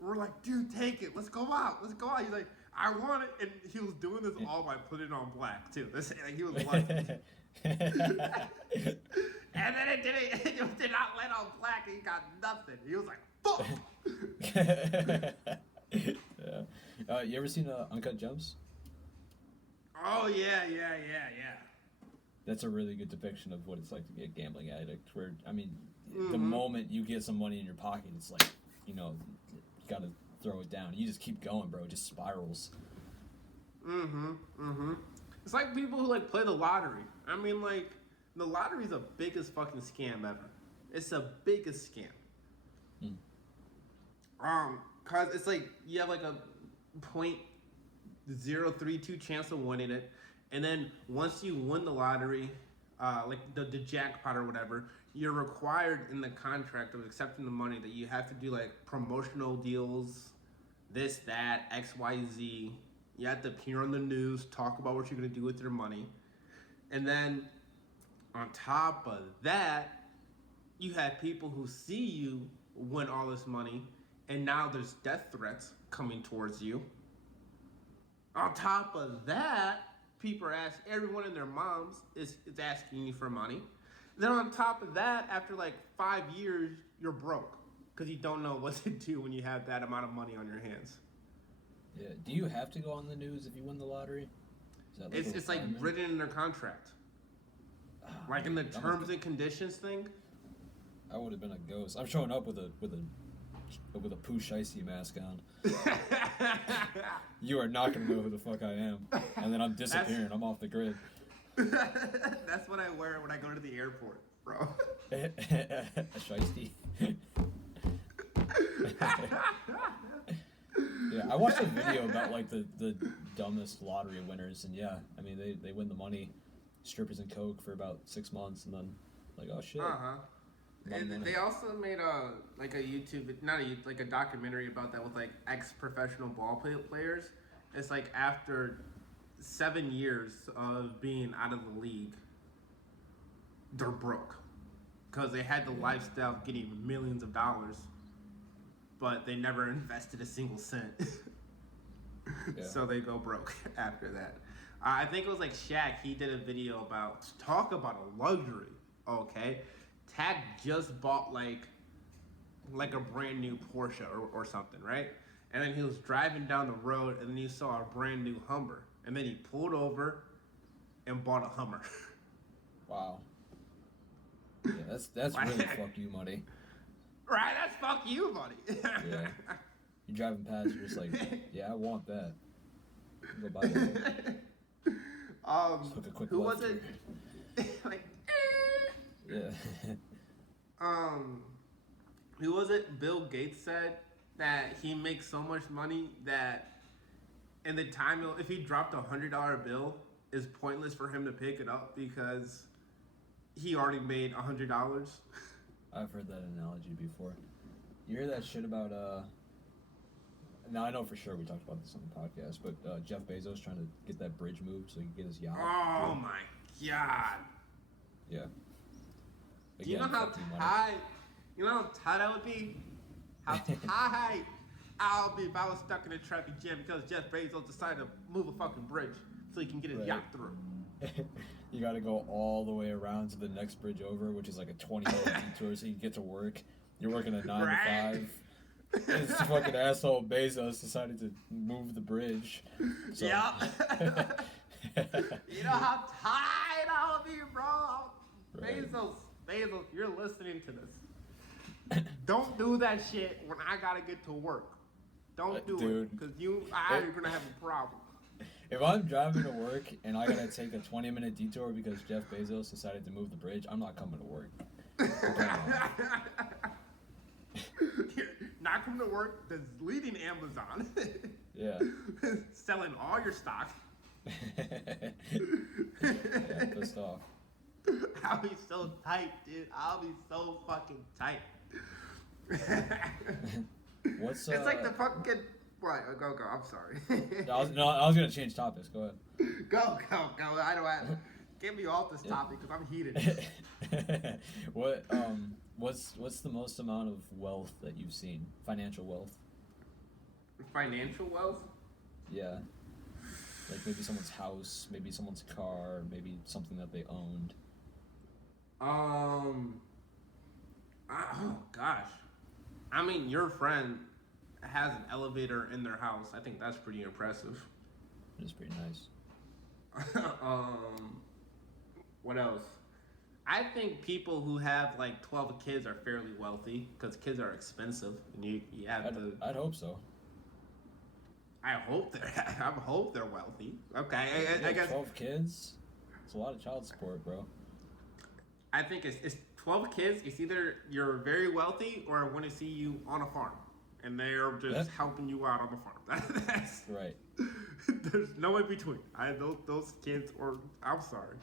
We're like, "Dude, take it. Let's go out. Let's go out." He's like, I want it, and he was doing this all by putting it on black too. This like he was lucky. And then it did not let on black, and he got nothing. He was like, "Fuck." Yeah. You ever seen Uncut Gems? Oh yeah. That's a really good depiction of what it's like to be a gambling addict. Where I mean, Mm-hmm. the moment you get some money in your pocket, it's like, you gotta throw it down. You just keep going, bro. It just spirals. It's like people who like play the lottery. I mean, like the lottery's the biggest fucking scam ever. It's the biggest scam. Cause it's like you have like a 0.032 chance of winning it, and then once you win the lottery, like the jackpot or whatever, you're required in the contract of accepting the money that you have to do like promotional deals, this, that, X, Y, Z. You have to appear on the news, talk about what you're gonna do with your money, and then on top of that, you have people who see you win all this money, and now there's death threats coming towards you. On top of that, people are asking, everyone and their moms is asking you for money. Then on top of that, after like 5 years, you're broke because you don't know what to do when you have that amount of money on your hands. Yeah. Do you have to go on the news if you win the lottery? Is that It's like written in their contract. Like in the terms and conditions thing. I would have been a ghost. I'm showing up with a Pooh Shiesty mask on. You are not gonna know who the fuck I am, and then I'm disappearing. I'm off the grid. That's what I wear when I go to the airport, bro. A Shiesty. Yeah, I watched a video about like the dumbest lottery winners, and yeah, I mean they win the money, strippers and coke for about 6 months, and then like, oh shit. And they also made a YouTube, like a documentary about that with like ex-professional ball players. It's like after 7 years of being out of the league, they're broke because they had the lifestyle of getting millions of dollars, but they never invested a single cent. So they go broke after that. I think it was like Shaq. He did a video about talk about a luxury. Okay. Tag just bought like a brand new Porsche or something, right? And then he was driving down the road, and then he saw a brand new Hummer, and then he pulled over and bought a Hummer. Wow. Yeah, that's really fuck you money. Right, that's fuck you money. Yeah. You're driving past, you're just like, yeah, I want that. Go buy that. Took a quick who left was it? Like. Yeah. Who was it? Bill Gates said that he makes so much money that in the time if he dropped $100 bill, it's pointless for him to pick it up because he already made $100. I've heard that analogy before. You hear that shit about now I know for sure we talked about this on the podcast, but Jeff Bezos trying to get that bridge moved so he can get his yacht. Oh my god. Yeah. Do you know how tight? You know how tight I would be? How tight I'll be if I was stuck in a traffic jam because Jeff Bezos decided to move a fucking bridge so he can get his yacht through. You gotta go all the way around to the next bridge over, which is like a 20-minute detour so you can get to work. You're working a 9 to 5. And this fucking asshole Bezos decided to move the bridge. So. Yeah. You know how tight I'll be, bro? Right. Bezos, you're listening to this. Don't do that shit when I gotta get to work. Don't do it, because you're gonna have a problem. If I'm driving to work and I gotta take a 20-minute detour because Jeff Bezos decided to move the bridge, I'm not coming to work. You're not coming to work, deleting Amazon. Yeah. Selling all your stock. Yeah, I'm pissed off. I'll be so tight, dude. I'll be so fucking tight. What's It's like the fucking. What? Go. I'm sorry. I was gonna change topics. Go ahead. Go. I don't have. Get me off this topic because I'm heated. What's the most amount of wealth that you've seen? Financial wealth. Financial wealth? Yeah. Like maybe someone's house, maybe someone's car, maybe something that they owned. Oh gosh. I mean, your friend has an elevator in their house. I think that's pretty impressive. It is pretty nice. um, what else? I think people who have like 12 kids are fairly wealthy because kids are expensive, and you have to. I'd hope so. I hope they're. I hope they're wealthy. Okay, I guess 12 kids? It's a lot of child support, bro. I think it's 12 kids. It's either you're very wealthy or I want to see you on a farm, and they're just helping you out on the farm. That's right. There's no in between. Those kids, or I'm sorry.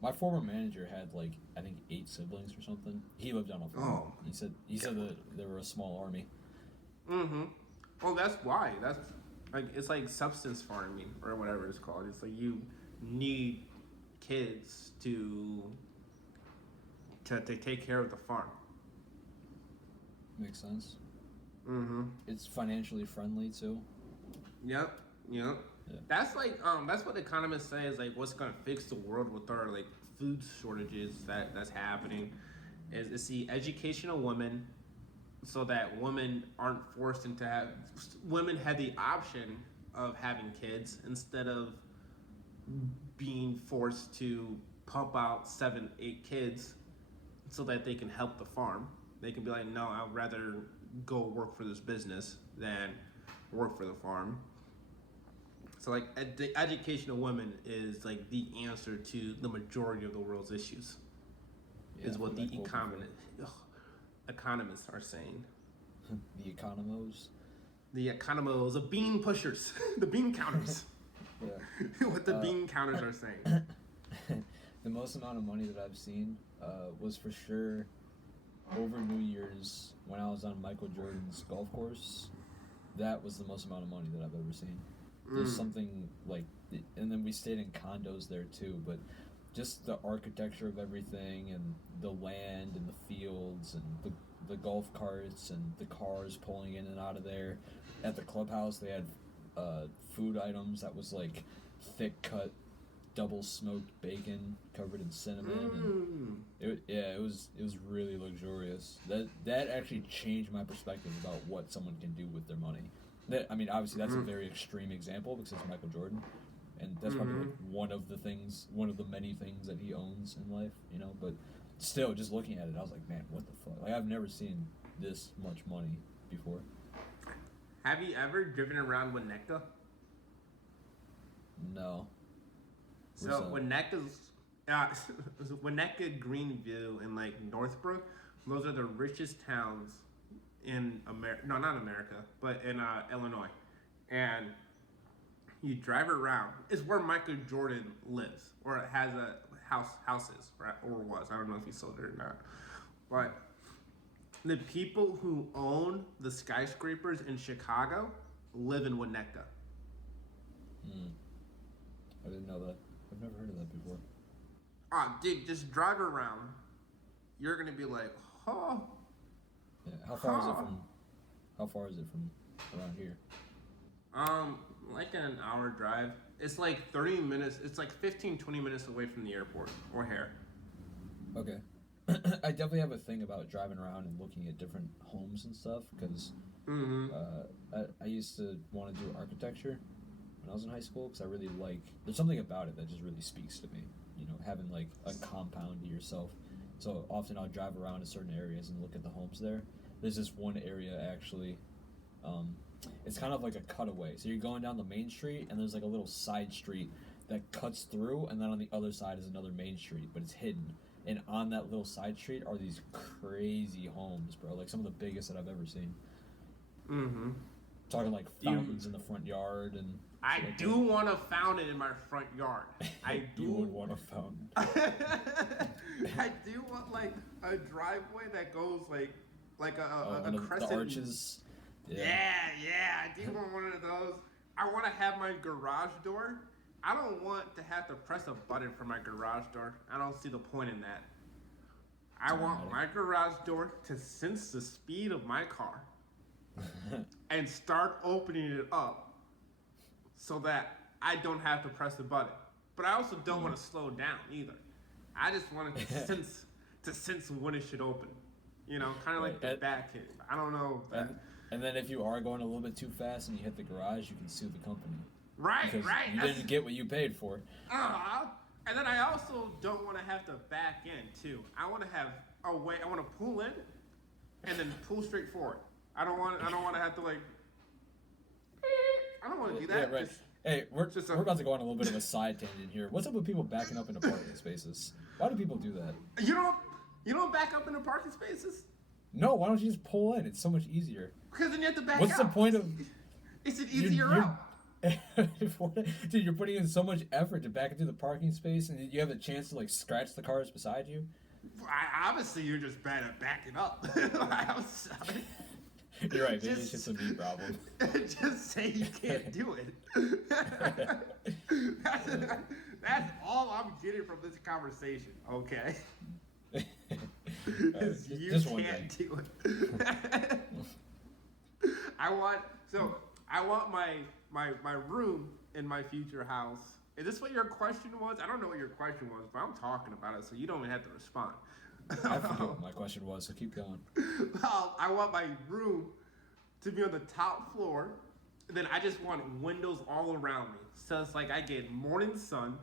My former manager had like I think 8 siblings or something. He lived on a farm. Oh, He said that they were a small army. Mm-hmm. Well, that's why. That's like it's like substance farming or whatever it's called. It's like you need kids to take care of the farm. Makes sense. Mm-hmm. It's financially friendly too. Yep. Yep. Yeah. That's what economists say is like what's gonna fix the world with our like food shortages that's happening is the education of women so that women aren't forced into women have the option of having kids instead of being forced to pump out 7, 8 kids so that they can help the farm. They can be like, no, I'd rather go work for this business than work for the farm. So like the education of women is like the answer to the majority of the world's issues. Yeah, is what the economists are saying. The economos. The economos, the bean pushers, the bean counters. Yeah. What the bean counters are saying. The most amount of money that I've seen was for sure over New Year's when I was on Michael Jordan's golf course. That was the most amount of money that I've ever seen. There's something like, and then we stayed in condos there too, but just the architecture of everything and the land and the fields and the golf carts and the cars pulling in and out of there. At the clubhouse, they had food items that was like thick cut, double smoked bacon covered in cinnamon. And it was really luxurious. That actually changed my perspective about what someone can do with their money. I mean, obviously that's a very extreme example because it's Michael Jordan, and that's probably like one of the many things that he owns in life, you know. But still, just looking at it, I was like, man, what the fuck? Like, I've never seen this much money before. Have you ever driven around Winnetka? No. So Winnetka's, Winnetka, Greenview, and like Northbrook, those are the richest towns in America. No, not America, but in Illinois. And you drive around. It's where Michael Jordan lives, or has a houses, right? Or was. I don't know if he sold it or not. But the people who own the skyscrapers in Chicago live in Winnetka. I didn't know that. I've never heard of that before. Dude, just drive around. You're gonna be like, huh? Yeah. How far is it from around here? Like an hour drive. It's like 30 minutes. It's like 15, 20 minutes away from the airport, O'Hare. Okay. I definitely have a thing about driving around and looking at different homes and stuff because I used to want to do architecture when I was in high school because I really there's something about it that just really speaks to me, you know, having like a compound to yourself. So often I'll drive around to certain areas and look at the homes there. There's this one area actually, it's kind of like a cutaway. So you're going down the main street and there's like a little side street that cuts through, and then on the other side is another main street, but it's hidden. And on that little side street are these crazy homes, bro. Like some of the biggest that I've ever seen. Talking like fountains in the front yard and. I do want a fountain in my front yard. I do. You would want a fountain. I do want like a driveway that goes like a crescent. The arches. Yeah, I do want one of those. I want to have my garage door. I don't want to have to press a button for my garage door. I don't see the point in that. I want my garage door to sense the speed of my car and start opening it up so that I don't have to press the button. But I also don't want to slow down either. I just want to sense when it should open. You know, kind of like the back hit. I don't know. And then if you are going a little bit too fast and you hit the garage, you can sue the company. Right, because right. You didn't get what you paid for. And then I also don't want to have to back in too. I want to have a way. I want to pull in, and then pull straight forward. I don't want to have to like. I don't want to do that. Yeah, right. Hey, we're about to go on a little bit of a side tangent here. What's up with people backing up into parking spaces? Why do people do that? You don't back up into parking spaces? No, why don't you just pull in? It's so much easier. Because then you have to back What's out. The point of? It's an easier route. Dude, you're putting in so much effort to back into the parking space, and you have a chance to like scratch the cars beside you. Obviously, you're just bad at backing up. I'm sorry. You're right. Maybe it's just a me problem. Just say you can't do it. That's all I'm getting from this conversation. Okay. You can't do it. I want my room in my future house. Is this what your question was? I don't know what your question was, but I'm talking about it, so you don't even have to respond. I forget what my question was, so keep going. Well, I want my room to be on the top floor. Then I just want windows all around me. So it's like I get morning sun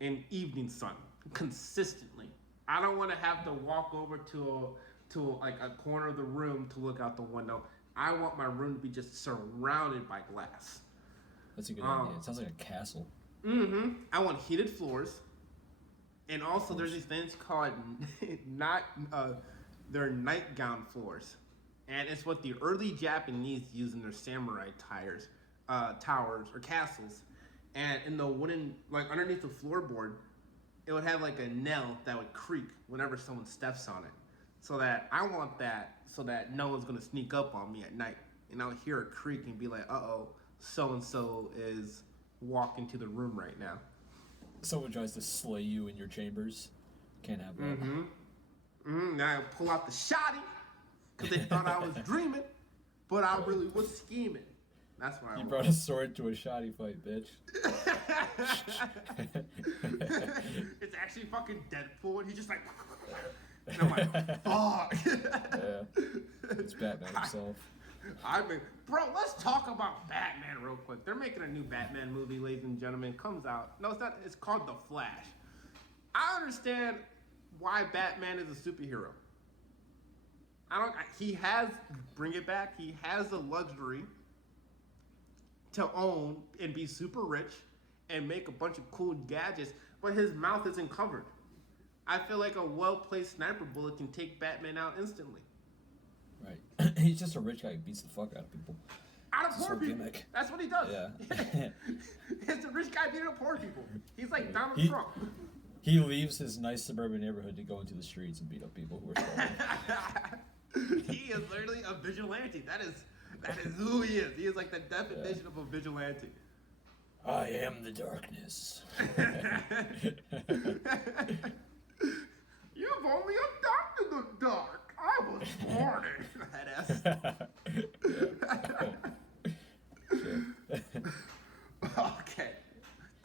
and evening sun consistently. I don't want to have to walk over to like a corner of the room to look out the window. I want my room to be just surrounded by glass. That's a good idea. It sounds like a castle. Mm-hmm. I want heated floors. And also there's these things called they're nightgown floors. And it's what the early Japanese used in their samurai towers or castles. And in the wooden, like underneath the floorboard, it would have like a nail that would creak whenever someone steps on it. So that I want that so that no one's gonna sneak up on me at night. And I'll hear it creak and be like, uh-oh, so-and-so is walking to the room right now. Someone tries to slay you in your chambers. Can't have that. Now I pull out the shotty because they thought I was dreaming, but I really was scheming. That's why you brought a sword to a shoddy fight, bitch. It's actually fucking Deadpool, and he's just like, and I'm like, fuck. Yeah, it's Batman himself. Bro, let's talk about Batman real quick. They're making a new Batman movie, ladies and gentlemen. Comes out. No, it's not. It's called The Flash. I understand why Batman is a superhero. Bring it back. He has the luxury to own and be super rich and make a bunch of cool gadgets, but his mouth isn't covered. I feel like a well-placed sniper bullet can take Batman out instantly. Right. He's just a rich guy who beats the fuck out of people. Out of poor people. Gimmick. That's what he does. Yeah. It's a rich guy beating up poor people. He's like Donald Trump. He leaves his nice suburban neighborhood to go into the streets and beat up people who are struggling. He is literally a vigilante. That is who he is. He is like the definition of a vigilante. I am the darkness. You've only adopted the dark. I was born in that Okay.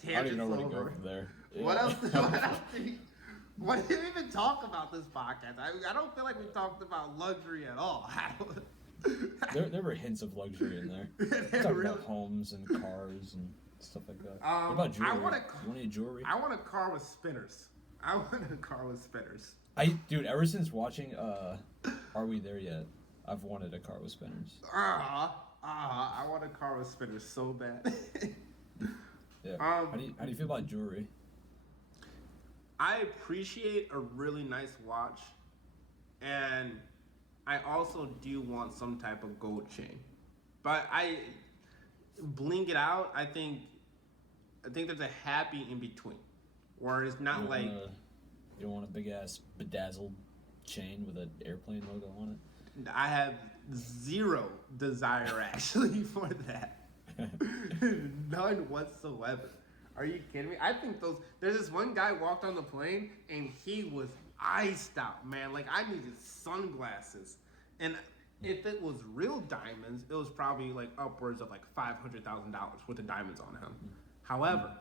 I don't even know where to go from there. Yeah. What did we even talk about this podcast? I don't feel like we talked about luxury at all. There were hints of luxury in there. We talked about homes and cars and stuff like that. What about jewelry? You want any jewelry? I want a car with spinners. Dude, ever since watching Are We There Yet, I've wanted a car with spinners. I want a car with spinners so bad. Yeah. How do you feel about jewelry? I appreciate a really nice watch, and I also do want some type of gold chain. But I bling it out. I think there's a happy in between, where it's not you don't want a big ass bedazzled chain with an airplane logo on it. I have zero desire actually for that. None whatsoever. Are you kidding me? I think there's this one guy walked on the plane and he was iced out, man. Like I needed sunglasses. And if it was real diamonds, it was probably like upwards of like $500,000 worth of diamonds on him. However,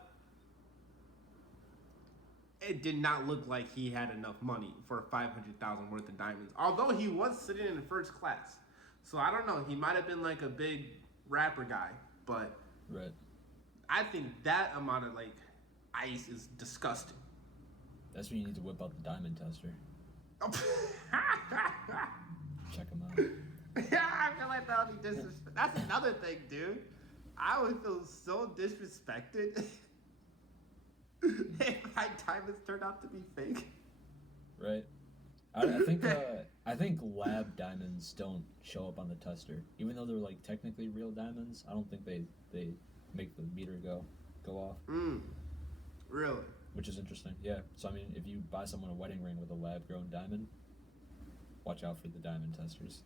it did not look like he had enough money for 500,000 worth of diamonds. Although he was sitting in first class, so I don't know. He might have been like a big rapper guy, but Right. I think that amount of like ice is disgusting. That's when you need to whip out the diamond tester. Check them out. Yeah, I feel like that would be disrespect. That's another thing, dude. I would feel so disrespected if my diamonds turned out to be fake. Right. I think lab diamonds don't show up on the tester, even though they're like technically real diamonds. I don't think they make the meter go off. Really? Which is interesting. Yeah. So I mean, if you buy someone a wedding ring with a lab grown diamond, watch out for the diamond testers.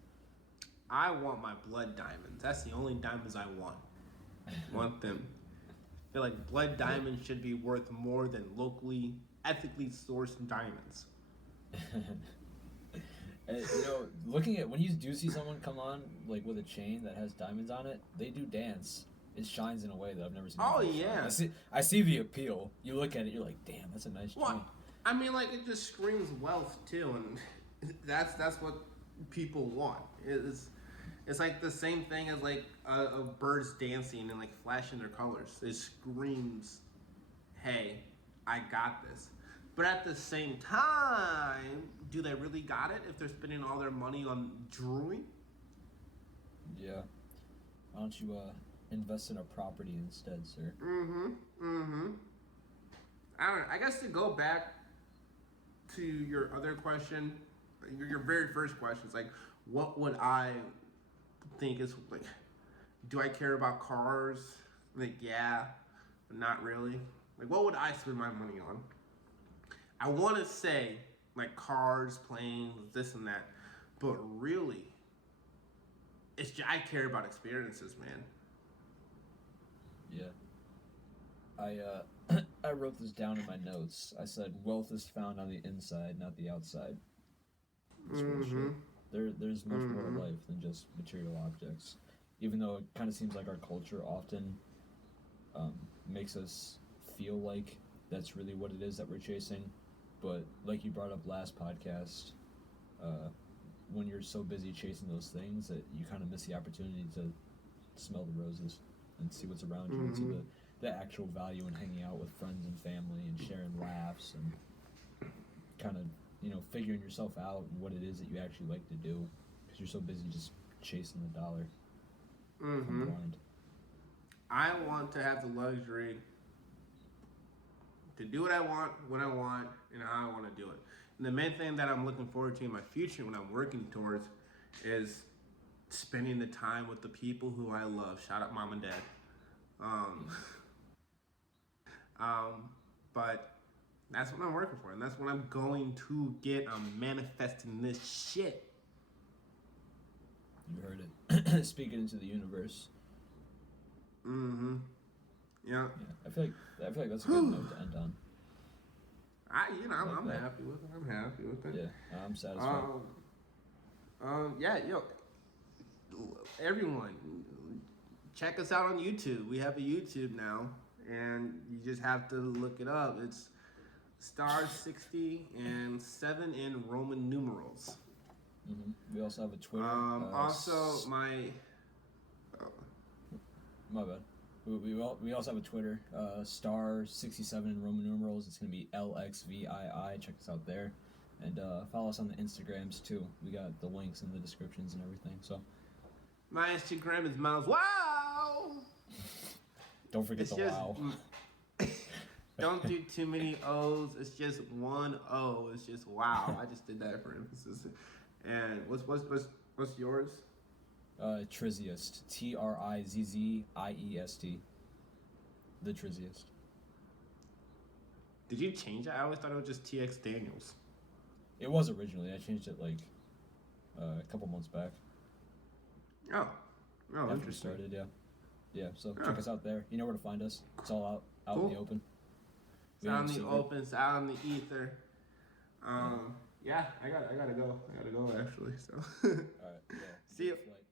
I want my blood diamonds. That's the only diamonds I want. Want them. I feel like blood diamonds should be worth more than locally, ethically sourced diamonds. And, you know, looking at when you do see someone come on like with a chain that has diamonds on it, they do dance. It shines in a way that I've never seen. Oh before. yeah. I see the appeal. You look at it, you're like, damn, that's a nice chain. Well, I mean, like it just screams wealth too, and that's what people want. It's like the same thing as like of birds dancing and like flashing their colors. It screams, "Hey, I got this." But at the same time, do they really got it if they're spending all their money on jewelry? Yeah. Why don't you invest in a property instead, sir? I don't know. I guess to go back to your other question, your very first question is like, what would I think is like? Do I care about cars? Like, yeah, but not really. Like, what would I spend my money on? I want to say like cars, planes, this and that, but really, it's I care about experiences, man. Yeah. I wrote this down in my notes. I said wealth is found on the inside, not the outside. That's real shit. There's much more to life than just material objects. Even though it kind of seems like our culture often makes us feel like that's really what it is that we're chasing. But like you brought up last podcast, when you're so busy chasing those things that you kind of miss the opportunity to smell the roses and see what's around you and see the actual value in hanging out with friends and family and sharing laughs and kind of, you know, figuring yourself out and what it is that you actually like to do because you're so busy just chasing the dollar. I'm blind. I want to have the luxury to do what I want, when I want, and how I want to do it. And the main thing that I'm looking forward to in my future, when I'm working towards, is spending the time with the people who I love. Shout out mom and dad. But that's what I'm working for, and that's what I'm going to get. I'm manifesting this shit. You heard it. Speak it into the universe. Yeah. I feel like that's a good note to end on. I'm happy with it. I'm happy with it. Yeah, I'm satisfied. Yeah, everyone, check us out on YouTube. We have a YouTube now, and you just have to look it up. It's star 60 and 7 in Roman numerals. We also have a Twitter. My bad. We also have a Twitter, star 67 in Roman numerals. It's gonna be LXVII. Check us out there, and follow us on the Instagrams too. We got the links in the descriptions and everything. So my Instagram is Miles. Wow. Don't forget the wow. Don't do too many O's. It's just one O. It's just wow. I just did that for emphasis. And what's yours? Triziest. TRIZZIEST. The Triziest. Did you change it? I always thought it was just TX Daniels. It was originally. I changed it like a couple months back. Oh, after interesting. we started, yeah. So check us out there. You know where to find us. It's all out in the open. It's out in the open. It's out in the ether. Yeah, I gotta go. I gotta go actually. So. All right. Yeah. See you. Flight.